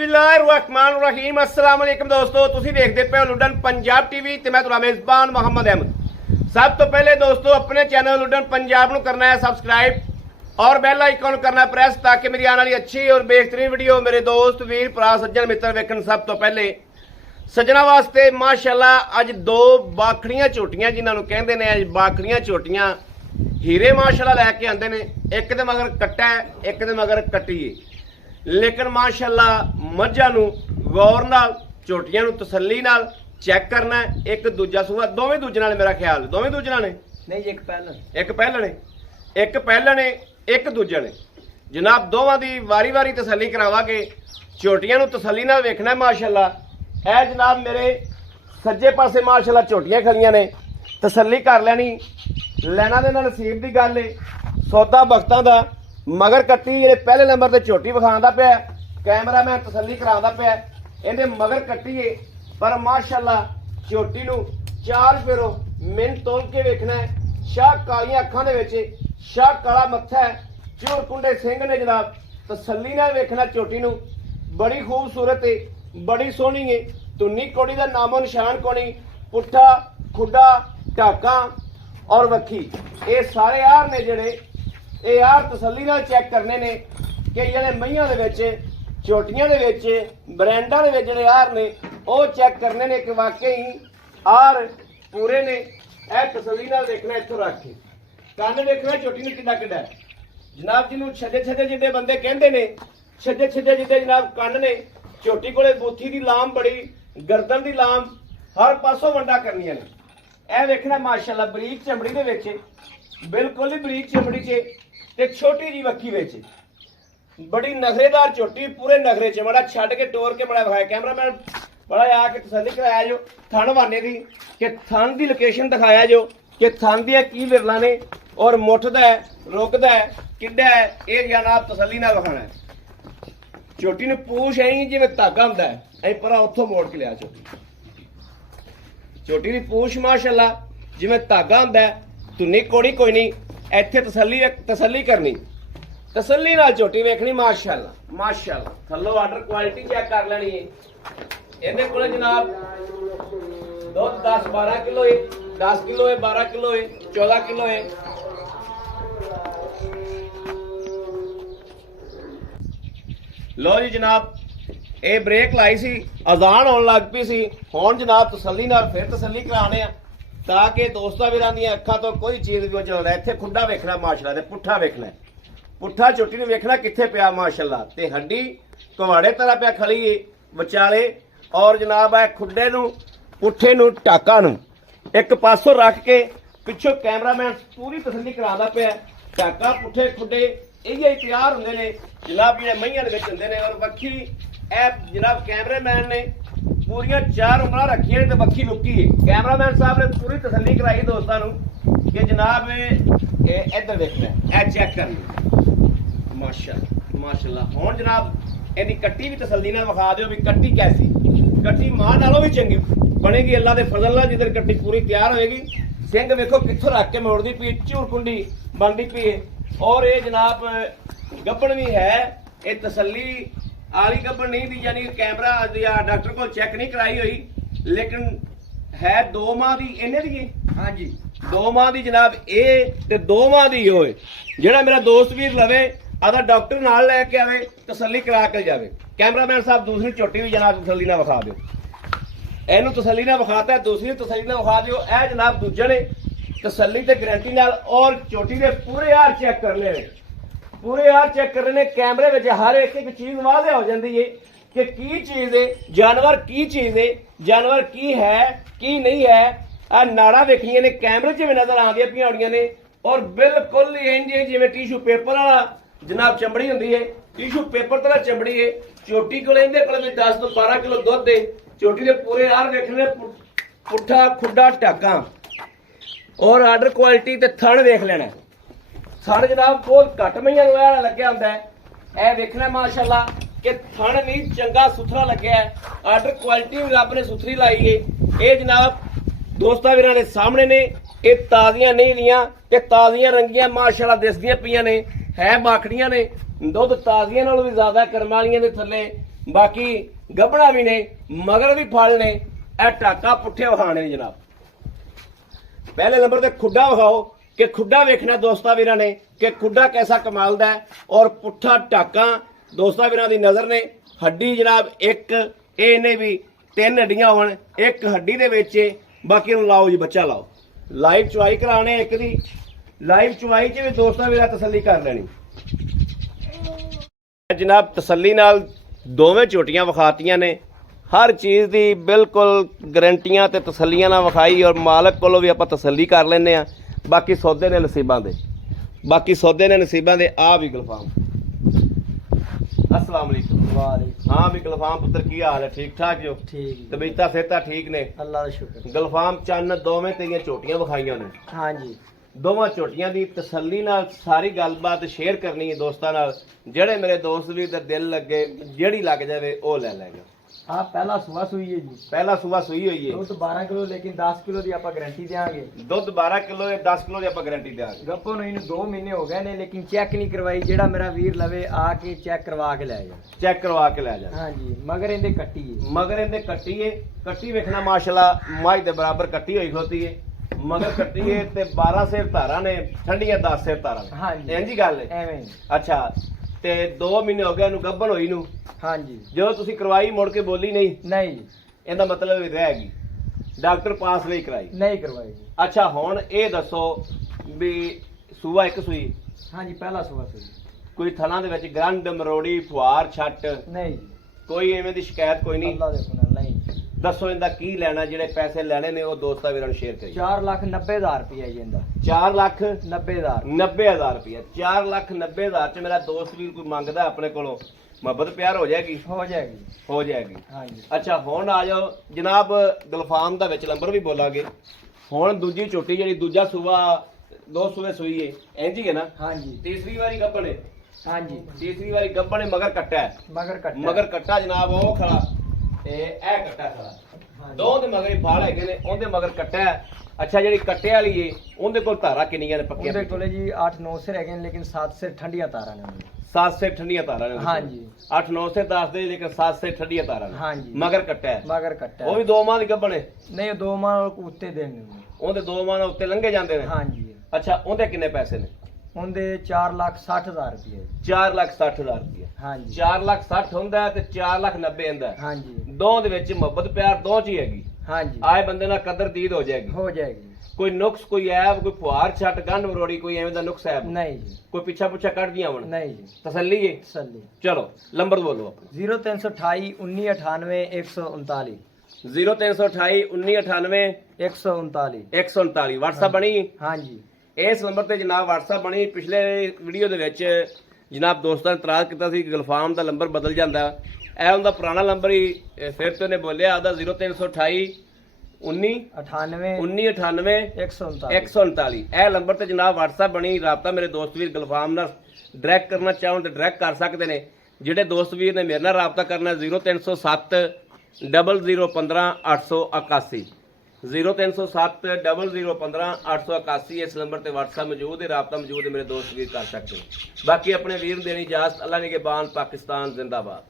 बिस्मिल्लाहिर्रहमानिर्रहीम अस्सलाम वालेकुम दोस्तों तुसी देखते पे लुडन पंजाब टीवी ते मैं तुम्हारा मेजबान मोहम्मद अहमद। सब तो पहले दोस्तों अपने चैनल लुडन पंजाब ਨੂੰ करना है सब्सक्राइब और बेल आइकन करना प्रेस ताकि मेरी आने वाली अच्छी और बेहतरीन वीडियो मेरे दोस्त वीर भरा सज्जन मित्र वेखन। सब तो पहले सज्जना वास्ते माशाअल्लाह अज दो बाखड़ियां झोटियां जिन्होंने कहते हैं अज बाखड़ियां झोटियां हीरे माशाअल्लाह लैके आंदे ने। एक दे मगर कट्टा है एक दे मगर कट्टी है, लेकिन माशाअल्लाह मझां नूं गौर नाल झोटियां नूं तसल्ली नाल चैक करना है। एक दूजा सूआ दोवें दूजे नाल, मेरा ख्याल दोवें दूजे नाल ने नहीं, एक पहला एक पहला ने एक दूजे ने जनाब दोवां दी वारी वारी तसल्ली करावांगे। झोटियां नूं तसल्ली नाल वेखना है माशाअल्लाह। ऐ जनाब मेरे सज्जे पासे माशाअल्लाह झोटियां खड़ियां ने, तसल्ली कर लैनी, लेना देना नसीब दी गल है। सौदा बख्तां दा मगर कट्टी जेह्ड़े पहले नंबर ते झोटी विखांदा पिया, कैमरामैन तसल्ली करांदा पिया, इहदे मगर कट्टी है पर माशाअल्लाह झोटी नूं चार फेरो मिन तोल के वेखना है। शाह कालियां अखां दे विच, शाह काला मत्था है, चूर कुंडे सिंह ने जनाब, तसल्ली नाल वेखना झोटी नूं। बड़ी खूबसूरत है, बड़ी सोहनी है, धुन्नी कोड़ी दा नामो निशान कोनी, पुट्ठा खुड्डा ढाका और वक्खी ये सारे यार ने जेड़े ये यार तसल्ली नाल चैक करने ने कि जेड़े मईयां दे विच झोटियां दे विच ब्रांडां दे विच जेड़े यार ने वो चैक करने ने कि वाकई आर पूरे ने। ए तसल्ली नाल देखना, इत्थों रख के कंन देखना झोटी नूं किड्डा किड्डा जनाब, जिन्होंने छजे छजे जिद्दे बंदे कहंदे ने, छजे छजे जिद्दे जनाब कंन ने, झोटी कोले बूथी दी लाम बड़ी, गर्दन दी लाम, हर पासों वंडा करनियां ने। ए वेखना माशाअल्लाह बरीक चमड़ी दे विच, बिल्कुल ही बरीक चमड़ी च ते छोटी जी वक्की विच, बड़ी नखरेदार झोटी, पूरे नखरे च। बड़ा छड्ड के टोर के बड़ा विखाया कैमरामैन, बड़ा आके तसल्ली कराया जो थन वाने दी कि थन दी लोकेशन दिखाया जो कि थन दियां की विरला ने और मुठदा है रुकदा है किड्डा है, ये जनाब तसल्ली नाल विखाना है। झोटी नूं पूछ ऐ जिवें धागा हुंदा है, ऐ परा उत्थों मोड़ के लिया झोटी दी पूछ माशाअल्लाह जिवें धागा हुंदा है, धुन्नी कोड़ी कोई नहीं, इत्थे तसल्ली करनी, तसल्ली नाल झोटी वेखनी माशाअल्लाह माशाअल्लाह। थल्लों आर्डर क्वालिटी चेक कर लेनी है। इहदे कोल जनाब दुध 10-12 किलो है, 10 किलो है, 12 किलो है, 14 किलो है। लो जी जनाब ये ब्रेक लाई सी, अजान होने लग पई सी, हुण जनाब तसल्ली नाल फिर तसल्ली कराने आ ताकि दोस्तां वीरां दियां अखां तो कोई चीज़ भी चलदा। इत्थे खुड्डा वेखना माशाअल्लाह ते पुट्ठा वेखना, पुट्ठा झोटी ने वेखना कित्थे पिया माशाअल्लाह, ते हड्डी कुहाड़े तरह पिया खली है विचाले। और जनाब है खुड्डे नूं पुट्ठे नूं टाका नूं एक पासों रख के पिछों कैमरामैन पूरी तसल्ली करांदा पिया। टाका पुट्ठे खुड्डे इ'यै तैयार हुंदे ने जनाब जिहड़े मईयां दे विच हुंदे ने। और वक्खी ऐ जनाब कैमरामैन ने पूरियां 4 उंगलां रखियां ते वक्खी लुकी है। कैमरामैन साहब ने पूरी तसल्ली कराई दोस्तां नूं कि जनाब इधर देखना ऐ चेक करना माशाअल्लाह माशाअल्लाह। हुण जनाब इहदी कट्टी भी तसल्ली नाल विखा दिओ भी कट्टी कैसी, कट्टी मां नालों भी चंगी बनेगी अल्लाह दे फजल नाल। जिधर कट्टी पूरी तैयार होएगी, सिंह वेखो कित्थों रख के मोड़दी पई, झूर कुंडी बनदी पई है। और ये जनाब गब्बड़ भी है, ये तसल्ली आली गब्बड़ नहीं दी, यानी कैमरा या डॉक्टर को चेक नहीं कराई हुई, लेकिन है 2 माह दी। इन्ने दी हाँ जी 2 माह दी जनाब ये ते 2 माह दी होए। जेड़ा मेरा दोस्त वीर लवे आदा डॉक्टर नाल लैके आवे, तसल्ली करा के जावे। कैमरामैन साहब दूसरी झोटी भी जनाब तसल्ली ना विखा दिओ, इहनूं तसल्ली ना विखाता है, दूसरी तसल्ली ना विखा दिओ। ए जनाब दूजे ने तसल्ली ते गारंटी नाल और झोटी दे पूरे यार चेक करने ने, पूरे यार चेक करने ने। कैमरे विच हर एक चीज़ वाज़ेह हो जाती है कि की चीज़ है, जानवर की चीज़ है, जानवर की है की नहीं है। आ नाड़ा वेखियां ने कैमरे च भी नजर आंदियां पियां होणियां ने। और बिल्कुल इंज जिवें टिशू पेपर वाला जनाब चमड़ी हुंदी है, टिशू पेपर तरह चमड़ी है। झोटी कोल इहदे कोल भी 10 ਤੋਂ 12 किलो दुध है। झोटी दे पूरे यार वेखने, पुट्ठा खुड्डा ढाका और आर्डर क्वालिटी ते थण वेख लेना। थण जनाब बहुत घट मईयां नूं वाला लग्या हुंदा है, ए वेखना माशाअल्लाह कि थण भी चंगा सुथरा लग्या है। आर्डर क्वालिटी भी रब ने सुथरी लाई है। ये जनाब दोस्तां वीरां दे सामने ने, ये ताज़ियां नहीं लियां, ये ताज़ियां रंगियां माशाअल्लाह दिसदियां पईयां ने, है बाखड़ियां ने, दुध ताज़ियां नालों भी ज़्यादा करम वालियां दे थल्ले ਬਾਕੀ ਗੱਭਣਾ ਵੀ ਨੇ, ਮਗਰ ਵੀ ਫਲ ਨੇ। ਇਹ ਟਾਕਾ ਪੁੱਠੇ ਵਿਖਾਣੇ ਨੇ ਜਨਾਬ। ਪਹਿਲੇ ਨੰਬਰ ਤੇ ਖੁੱਡਾ ਵਿਖਾਓ ਕਿ ਖੁੱਡਾ ਵੇਖਣਾ ਦੋਸਤਾਂ ਵੀਰਾਂ ਨੇ ਕਿ ਖੁੱਡਾ ਕੈਸਾ ਕਮਾਲ ਦਾ ਹੈ। ਔਰ ਪੁੱਠਾ ਟਾਕਾ ਦੋਸਤਾਂ ਵੀਰਾਂ ਦੀ ਨਜ਼ਰ ਨੇ। ਹੱਡੀ ਜਨਾਬ ਇੱਕ, ਇਹਨੇ ਵੀ 3 ਹੱਡੀਆਂ ਹੋਣ, ਇੱਕ ਹੱਡੀ ਦੇ ਵਿੱਚ ਏ। ਬਾਕੀ ਨੂੰ ਲਾਓ ਜੀ, ਬੱਚਾ ਲਾਓ। ਲਾਈਵ ਚੁਆਈ ਕਰਾਣੇ ਇੱਕ ਦੀ, ਲਾਈਵ ਚੁਆਈ 'ਚ ਵੀ ਦੋਸਤਾਂ ਵੀਰਾਂ ਤਸੱਲੀ ਕਰ ਲੈਣੀ ਜਨਾਬ। ਤਸੱਲੀ ਨਾਲ ਦੋਵੇਂ ਝੋਟੀਆਂ ਵਿਖਾਤੀਆਂ ਨੇ, ਹਰ ਚੀਜ਼ ਦੀ ਬਿਲਕੁਲ ਗਰੰਟੀਆਂ ਤੇ ਤਸੱਲੀਆਂ ਨਾਲ ਵਿਖਾਈ। ਔਰ ਮਾਲਕ ਕੋਲੋਂ ਵੀ ਆਪਾਂ ਤਸੱਲੀ ਕਰ ਲੈਂਦੇ ਆ। ਬਾਕੀ ਸੌਦੇ ਨੇ ਨਸੀਬਾਂ ਦੇ, ਬਾਕੀ ਸੌਦੇ ਨੇ ਨਸੀਬਾਂ ਦੇ। ਆ ਵੀ ਗੁਲਫਾਮ, अस्सलाम वालेकुम। वालेकुम। हाँ भी गुलफाम पुत्र की हाल है? ठीक ठाक जो? ठीक। तबीयत सेहत ठीक ने? अल्लाह का शुक्र। गुलफाम चंद दोवें तेरियां झोटियां विखाईयां ने। हाँ जी। ਦੋਵਾਂ ਝੋਟੀਆਂ ਦੀ ਤਸੱਲੀ ਨਾਲ ਸਾਰੀ ਗੱਲਬਾਤ ਸ਼ੇਅਰ ਕਰਨੀ ਹੈ ਦੋਸਤਾਂ ਨਾਲ। ਜਿਹੜੇ ਮੇਰੇ ਦੋਸਤ ਵੀਰ ਦਾ ਦਿਲ ਲੱਗੇ, ਜਿਹੜੀ ਲੱਗ ਜਾਵੇ ਉਹ ਲੈ ਲੈਗਾ। हाँ पहला सुबह सुई है जी। ਪਹਿਲਾ ਸੂਆ ਸੂਈ ਹੋਈ ਹੈ। दुध 12 किलो लेकिन 10 किलो ਦੀ ਆਪਾਂ ਗਾਰੰਟੀ ਦੇਾਂਗੇ। ਦੁੱਧ 12 ਕਿਲੋ ਹੈ, 10 ਕਿਲੋ ਦੀ ਆਪਾਂ ਗਾਰੰਟੀ ਦੇਾਂਗੇ। ਗੱਪੋ ਨੂੰ ਇਹਨੂੰ 2 ਮਹੀਨੇ ਹੋ ਗਏ ਨੇ ਲੇਕਿਨ ਚੈੱਕ ਨਹੀਂ ਕਰਵਾਈ। ਜਿਹੜਾ ਮੇਰਾ ਵੀਰ ਲਵੇ ਆ ਕੇ ਚੈੱਕ ਕਰਵਾ ਕੇ ਲੈ ਜਾ। ਚੈੱਕ ਕਰਵਾ ਕੇ ਲੈ ਜਾ। हाँ जी। मगर ਇਹਦੇ ਕੱਟੀ ਹੈ। ਮਗਰ ਇਹਦੇ ਕੱਟੀ ਹੈ। ਕੱਟੀ ਵੇਖਣਾ ਮਾਸ਼ਾਅੱਲਾ ਮਾਝ ਦੇ ਬਰਾਬਰ ਕੱਟੀ ਹੋਈ ਖੋਤੀ ਹੈ। ਮਗਰ ਕੱਟੀ ਹੈ ਤੇ 12 ਸਿਰ ਧਾਰਾਂ ਨੇ, ਠੰਡੀਆਂ 10 ਸਿਰ ਧਾਰਾਂ ਨੇ। हाँ जी। ਇੰਜ ਹੀ ਗੱਲ ਹੈ। ਐਵੇਂ ਹੀ। ਅੱਛਾ ਤੇ 2 ਮਹੀਨੇ ਹੋ ਗਏ ਇਹਨੂੰ ਗੱਭਣ ਹੋਈ ਨੂੰ। हाँ जी। ਜਦੋਂ ਤੁਸੀਂ ਕਰਵਾਈ ਮੁੜ ਕੇ ਬੋਲੀ ਨਹੀਂ, नहीं ਇਹਦਾ ਮਤਲਬ ਇਹ ਰਹਿ ਗਈ, ਡਾਕਟਰ ਪਾਸ ਨਹੀਂ ਕਰਾਈ। नहीं करवाई जी। ਅੱਛਾ ਹੁਣ ਇਹ ਦੱਸੋ ਵੀ ਸੂਆ ਇੱਕ ਸੂਈ, हाँ जी पहला सुबह सुई। ਕੋਈ ਥਲਾਂ ਦੇ ਵਿੱਚ ਗਰੰਡ ਮਰੋੜੀ ਫੁਆਰ ਛੱਟ, नहीं जी। ਕੋਈ ਐਵੇਂ ਦੀ ਸ਼ਿਕਾਇਤ ਕੋਈ ਨਹੀਂ? अल्लाह दे हुनर नहीं। ਦੱਸੋ ਇਹਦਾ ਕੀ ਲੈਣਾ, ਜਿਹੜੇ ਪੈਸੇ ਲੈਣੇ ਨੇ ਉਹ ਦੋਸਤਾਂ ਵੀਰਾਂ ਨੂੰ ਸ਼ੇਅਰ ਕਰੀ। 4,90,000 ਰੁਪਇਆ ਜੀ ਇਹਦਾ। 4,90,000 90,000 ਰੁਪਇਆ। 4,90,000 ਚ ਮੇਰਾ ਦੋਸਤ ਵੀਰ ਕੋਈ ਮੰਗਦਾ ਆਪਣੇ ਕੋਲੋਂ, ਮੁਹੱਬਤ ਪਿਆਰ ਹੋ ਜਾਏਗੀ? ਹੋ ਜਾਏਗੀ। ਹੋ ਜਾਏਗੀ। हाँ जी। ਅੱਛਾ ਹੁਣ ਆ ਜਾਓ ਜਨਾਬ, ਗੁਲਫਾਮ ਦਾ ਵਿੱਚ ਨੰਬਰ ਵੀ ਬੋਲਾਂਗੇ। ਹੁਣ ਦੂਜੀ ਝੋਟੀ ਜਿਹੜੀ ਦੂਜਾ ਸੂਆ 2 ਸੂਏ ਸੂਈ ਏ, ਇੰਜ ਹੀ ਹੈ ਨਾ? हाँ जी। ਤੀਸਰੀ ਵਾਰੀ ਗੱਭਣ ਏ। हाँ जी। ਤੀਸਰੀ ਵਾਰੀ ਗੱਭਣ ਏ, ਮਗਰ ਕੱਟਾ ਹੈ। मगर कट्टा। ਮਗਰ ਕੱਟਾ ਜਨਾਬ ਉਹ ਖੜਾ ਤੇ ਇਹ ਕੱਟਾ ਖੜਾ। हाँ ਦੋ ਦੇ ਮਗਰ ਹੀ ਫਾਲ ਹੈਗੇ ਨੇ, ਉਹਦੇ ਮਗਰ ਕੱਟਾ ਹੈ। ਅੱਛਾ ਜਿਹੜੀ ਕੱਟੇ ਵਾਲੀ ਏ ਉਹਦੇ ਕੋਲ ਧਾਰਾ ਕਿੰਨੀਆਂ ਨੇ ਪੱਕੀਆਂ? ਉਹਦੇ ਕੋਲੇ ਜੀ 8-9 ਸਿਰ ਹੈਗੇ ਨੇ ਲੇਕਿਨ 7 ਸਿਰ ਠੰਡੀਆਂ ਤਾਰਾਂ ਨੇ ਉਹਦੇ। 7 ਸੇ ਠੰਡੀਆਂ ਤਾਰਾਂ ਨੇ। ਹਾਂਜੀ। 8-9 ਸੇ 10 ਦੇ ਲੇਕਿਨ 7 ਸੇ ਠੰਡੀਆਂ ਤਾਰਾਂ ਨੇ। ਹਾਂਜੀ। ਮਗਰ ਕੱਟਾ ਹੈ। ਮਗਰ ਕੱਟਾ। ਉਹ ਵੀ 2 ਮਾਹ ਦੀ ਗੱਭਣ ਏ। ਨਹੀਂ 2 ਮਾਹ ਉੱਤੇ ਦੇਣੇ ਨੇ। ਉਹਦੇ 2 ਮਾਹ ਉੱਤੇ ਲੰਘੇ ਜਾਂਦੇ ਨੇ। ਹਾਂਜੀ। ਅੱਛਾ ਉਹਦੇ ਕਿੰਨੇ ਪੈਸੇ ਨੇ? ਉਹਦੇ 4,60,000 ਰੁਪਏ। 4,60,000 ਰੁਪਏ। ਹਾਂਜੀ। 4,60,000 ਹੁੰਦਾ ਹੈ ਤੇ 4,90,000 ਹੁੰਦਾ ਹੈ। ਹਾਂਜੀ। ਦੋ ਦੇ ਵਿੱਚ ਮੁਹੱਬਤ ਪਿਆਰ ਦੋ ਚ ਹੀ ਹੈਗੀ। ਹਾਂਜੀ। ਆਏ ਬੰਦੇ ਨਾਲ ਕਦਰ ਦੀਦ ਹੋ ਜਾਏਗੀ। ਹੋ ਜਾਏਗੀ। ਕੋਈ ਨੁਕਸ, ਕੋਈ ਐਬ, ਕੋਈ ਫੁਹਾਰ ਛੱਟ, ਗੰਢ ਮਰੋੜੀ, ਕੋਈ ਐਵੇਂ ਦਾ ਨੁਕਸ ਐਬ ਨਹੀਂ ਜੀ। ਕੋਈ ਪਿੱਛਾ ਪੁੱਛਾ ਕੱਢਦੀਆਂ ਹੁਣ? ਨਹੀਂ ਜੀ। ਤਸੱਲੀ ਹੈ? ਤਸੱਲੀ। ਚਲੋ ਨੰਬਰ ਬੋਲੋ ਆਪਣਾ। 0328 1998 139 0328 1998 139। 139 WhatsApp ਬਣੀ? ਹਾਂਜੀ। ਇਸ ਨੰਬਰ ਤੇ ਜਨਾਬ WhatsApp ਬਣੀ। ਪਿਛਲੇ ਵੀਡੀਓ ਦੇ ਵਿੱਚ ਜਨਾਬ ਦੋਸਤਾਂ ਨੇ ਇਤਰਾਜ਼ ਕੀਤਾ ਸੀ ਕਿ ਗੁਲਫਾਮ ਦਾ ਨੰਬਰ ਬਦਲ ਜਾਂਦਾ। ਇਹ ਉਹਦਾ ਪੁਰਾਣਾ ਨੰਬਰ ਹੀ ਫਿਰ ਤੇ ਉਹਨੇ ਬੋਲਿਆ ਆਦਾ 0328 98 1998 139। 139। ਇਹ ਨੰਬਰ ਤੇ ਜਨਾਬ WhatsApp ਬਣੀ। ਰਾਬਤਾ ਮੇਰੇ ਦੋਸਤ ਵੀਰ ਗੁਲਫਾਮ ਨਾਲ ਡਾਇਰੈਕਟ ਕਰਨਾ ਚਾਹਣ ਤੇ ਡਾਇਰੈਕਟ ਕਰ ਸਕਦੇ ਨੇ। ਜਿਹੜੇ ਦੋਸਤ ਵੀਰ ਨੇ ਮੇਰੇ ਨਾਲ ਰਾਬਤਾ ਕਰਨਾ 0307 0015 881 0307 0015 881। ਇਸ ਨੰਬਰ ਤੇ WhatsApp ਮੌਜੂਦ ਹੈ, ਰਾਬਤਾ ਮੌਜੂਦ ਹੈ, ਮੇਰੇ ਦੋਸਤ ਵੀਰ ਕਰ ਸਕਦੇ ਨੇ। ਬਾਕੀ ਆਪਣੇ ਵੀਰ ਨੂੰ ਦੇਣੀ ਇਜਾਜ਼ਤ। ਅੱਲਾ ਨਿਗਹਿਬਾਨ। ਪਾਕਿਸਤਾਨ ਜ਼ਿੰਦਾਬਾਦ।